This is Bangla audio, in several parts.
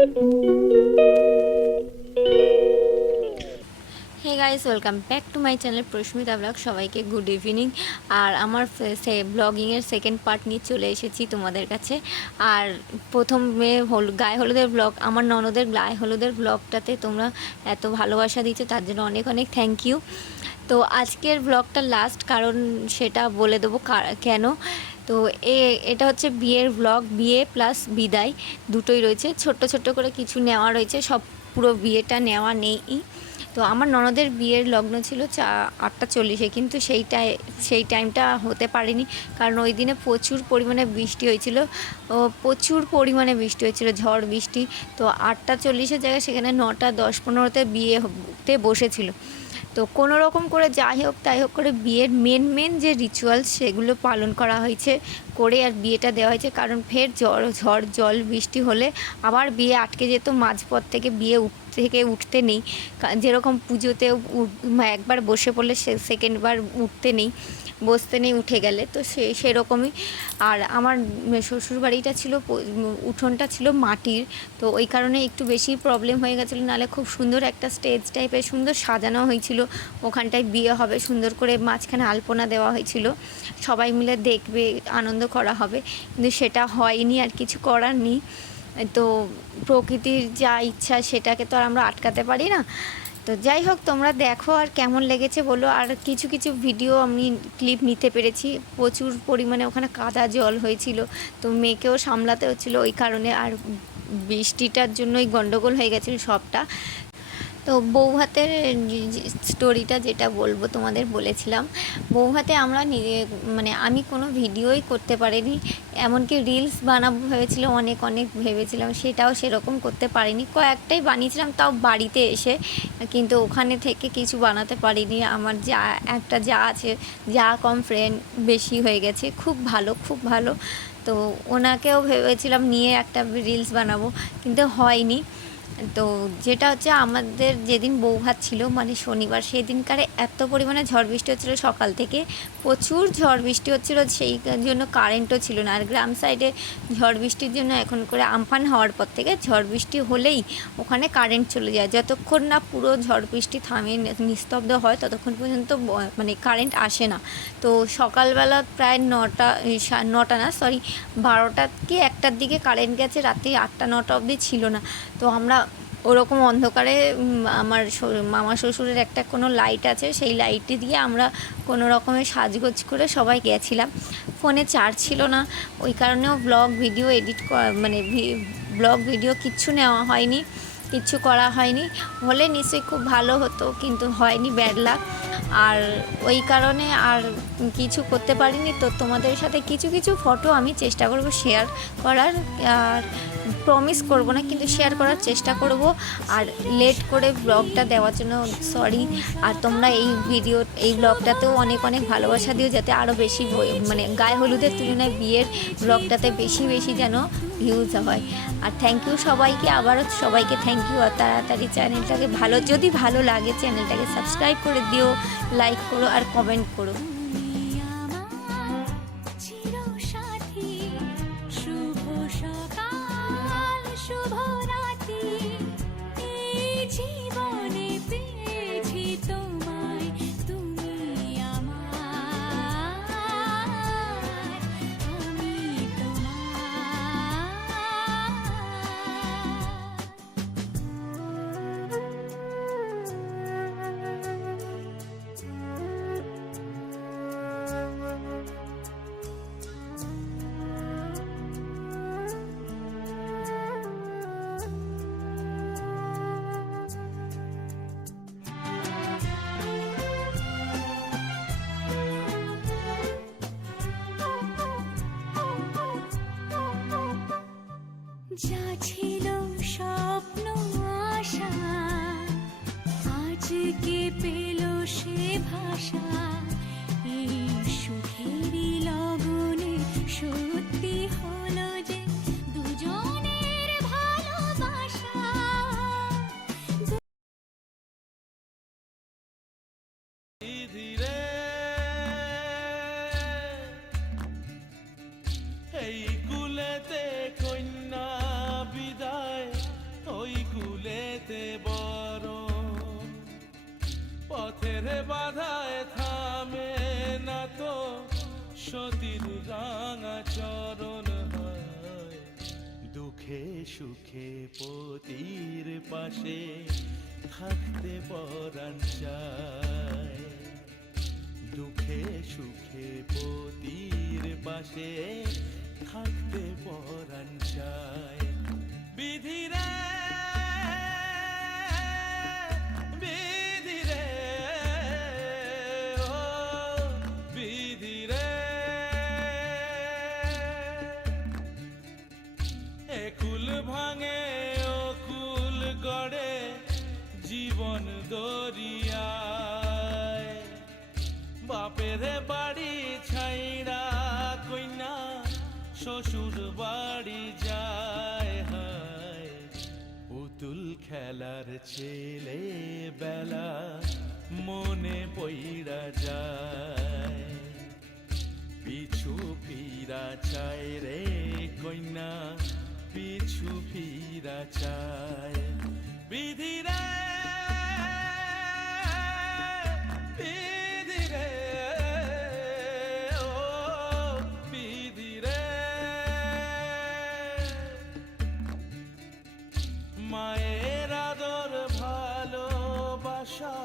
Hey guys, welcome back to my channel Prasmita blog. সবাইকে গুড ইভিনিং। আর আমার ব্লগিংয়ের সেকেন্ড পার্ট নিয়ে চলে এসেছি তোমাদের কাছে। আর প্রথমে গায়ে হলুদের ব্লগ, আমার ননদের গায়ে হলুদের ব্লগটাতে তোমরা এত ভালোবাসা দিচ্ছ, তার জন্য অনেক অনেক থ্যাংক ইউ। তো আজকের ব্লগটা লাস্ট, কারণ সেটা বলে দেবো কেন। তো এটা হচ্ছে বিয়ের ব্লগ, বিয়ে প্লাস বিদায় দুটোই রয়েছে। ছোট্ট ছোট্ট করে কিছু নেওয়া রয়েছে, সব পুরো বিয়েটা নেওয়া নেই। তো আমার ননদের বিয়ের লগ্ন ছিল 8:40-এ, কিন্তু সেই টাইমটা হতে পারেনি, কারণ ওই দিনে প্রচুর পরিমাণে বৃষ্টি হয়েছিল। প্রচুর পরিমাণে বৃষ্টি হয়েছিল, ঝড় বৃষ্টি। তো 8:40-এর জায়গায় সেখানে 9:10-15-তে বিয়েতে বসেছিল। তো কোনো রকম করে যাই হোক তাই হোক করে বিয়ের মেন যে রিচুয়ালস সেগুলো পালন করা হয়েছে, করে আর বিয়েটা দেওয়া হয়েছে। কারণ ফের ঝড় জল বৃষ্টি হলে আবার বিয়ে আটকে যেত, মাঝপথ থেকে বিয়ে উঠতে নেই। যেরকম পুজোতেও একবার বসে পড়লে সেকেন্ডবার বসতে নেই, উঠে গেলে। তো সেরকমই। আর আমার শ্বশুরবাড়িটা ছিল, উঠোনটা ছিল মাটির, তো ওই কারণে একটু বেশি প্রবলেম হয়ে গেছিলো। নাহলে খুব সুন্দর একটা স্টেজ টাইপের সুন্দর সাজানো হয়েছিল, ওখানটায় বিয়ে হবে, সুন্দর করে মাঝখানে আলপনা দেওয়া হয়েছিল, সবাই মিলে দেখবে, আনন্দ করা হবে। কিন্তু সেটা হয়নি, আর কিছু করার নেই। তো প্রকৃতির যা ইচ্ছা সেটাকে তো আর আমরা আটকাতে পারি না। তো যাই হোক, তোমরা দেখো আর কেমন লেগেছে বলো। আর কিছু কিছু ভিডিও আমি ক্লিপ নিতে পেরেছি। প্রচুর পরিমাণে ওখানে কাদা জল হয়েছিল, তো মেয়েকেও সামলাতে হচ্ছিলো ওই কারণে। আর বৃষ্টিটার জন্যই গন্ডগোল হয়ে গেছিলো সবটা। তো বৌভাতের স্টোরিটা যেটা বলবো তোমাদের, বলেছিলাম বৌভাতে আমরা মানে আমি কোনো ভিডিওই করতে পারিনি, এমনকি রিলস বানাবো ভেবেছিল, অনেক অনেক ভেবেছিলাম, সেটাও সেরকম করতে পারিনি। কয়েকটাই বানিয়েছিলাম, তাও বাড়িতে এসে, কিন্তু ওখানে থেকে কিছু বানাতে পারিনি। আমার একটা যা আছে, যা কম ফ্রেন্ড বেশি হয়ে গেছে, খুব ভালো খুব ভালো। তো ওনাকেও ভেবেছিলাম নিয়ে একটা রিলস বানাবো, কিন্তু হয়নি। তো যেটা হচ্ছে, আমাদের যেদিন বৌভাত ছিল মানে শনিবার, সেই দিনকারে এত পরিমাণে ঝড় বৃষ্টি হচ্ছিলো, সকাল থেকে প্রচুর ঝড় বৃষ্টি হচ্ছিলো, সেই জন্য কারেন্টও ছিল না। আর গ্রাম সাইডে ঝড় বৃষ্টির জন্য এখন করে আমফান হওয়ার পর থেকে ঝড় বৃষ্টি হলেই ওখানে কারেন্ট চলে যায়। যতক্ষণ না পুরো ঝড় বৃষ্টি থামে, নিস্তব্ধ হয়, ততক্ষণ পর্যন্ত মানে কারেন্ট আসে না। তো সকালবেলা প্রায় 9টা না, সরি, 12টা কি 1টার দিকে কারেন্ট গেছে, রাত্রি 8টা-9টা অবধি ছিল না। তো আমরা ওরকম অন্ধকারে, আমার মামা শ্বশুরের একটা কোনো লাইট আছে, সেই লাইটটি দিয়ে আমরা কোনো রকমের সাজগোজ করে সবাই গেছিলাম। ফোনে চার্জ ছিল না, ওই কারণেও ব্লগ ভিডিও মানে ব্লগ ভিডিও কিচ্ছু নেওয়া হয়নি, কিচ্ছু করা হয়নি। হলে নিশ্চয়ই খুব ভালো হতো, কিন্তু হয়নি, ব্যাড লাক। আর ওই কারণে আর কিছু করতে পারিনি। তো তোমাদের সাথে কিছু কিছু ফটো আমি চেষ্টা করব শেয়ার করার, আর প্রমিস করব না, কিন্তু শেয়ার করার চেষ্টা করব। আর লেট করে ব্লগটা দেওয়ার জন্য সরি। আর তোমরা এই ব্লগটাতেও অনেক অনেক ভালোবাসা দিও, যাতে আরও বেশি মানে গায়ে হলুদের তুলনায় বিয়ের ব্লগটাতে বেশি বেশি যেন ভিউজ হয়। আর থ্যাংক ইউ সবাইকে, আবারও সবাইকে থ্যাংক ইউ। আর তাড়াতাড়ি চ্যানেলটাকে যদি ভালো লাগে চ্যানেলটাকে সাবস্ক্রাইব করে দিও, লাইক করো আর কমেন্ট করো। বাপের বাধায় থামে না তো সতীর রাঙা চরণ হয়, দুঃখে সুখে পতির পাশে থাকতে পরাণ চায়, দুঃখে সুখে পতির পাশে থাকতে পরাণ চায়। বিধিরে বিধিরে ও বিধিরে, একুল ভাঙে ও কুল গড়ে জীবন দরিয়ায়, বাপের বাড়ি ছাইড়া কইনা শ্বশুর বাড়ি যায়, হায় পুতুল খেলার ছেলে বেলা মনে পইড়া যায়, পিছু ফিরা চায় রে কইনা পিছু ফিরা চায়। বিধিরে বিধিরে ও বিধিরে, মায়ের আদর ভালোবাসা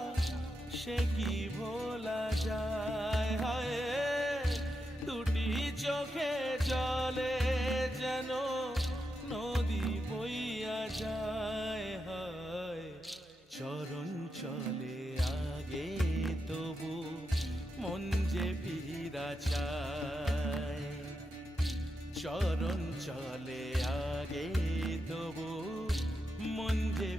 সে কি ভোলা যায়, হায় দুটি চোখে জলে যেন নদী বইয়া যায়, হায় চরণ চলে আগে তবু মন যে ফিরা চায়, চরণ চলে আগে তবু মন যে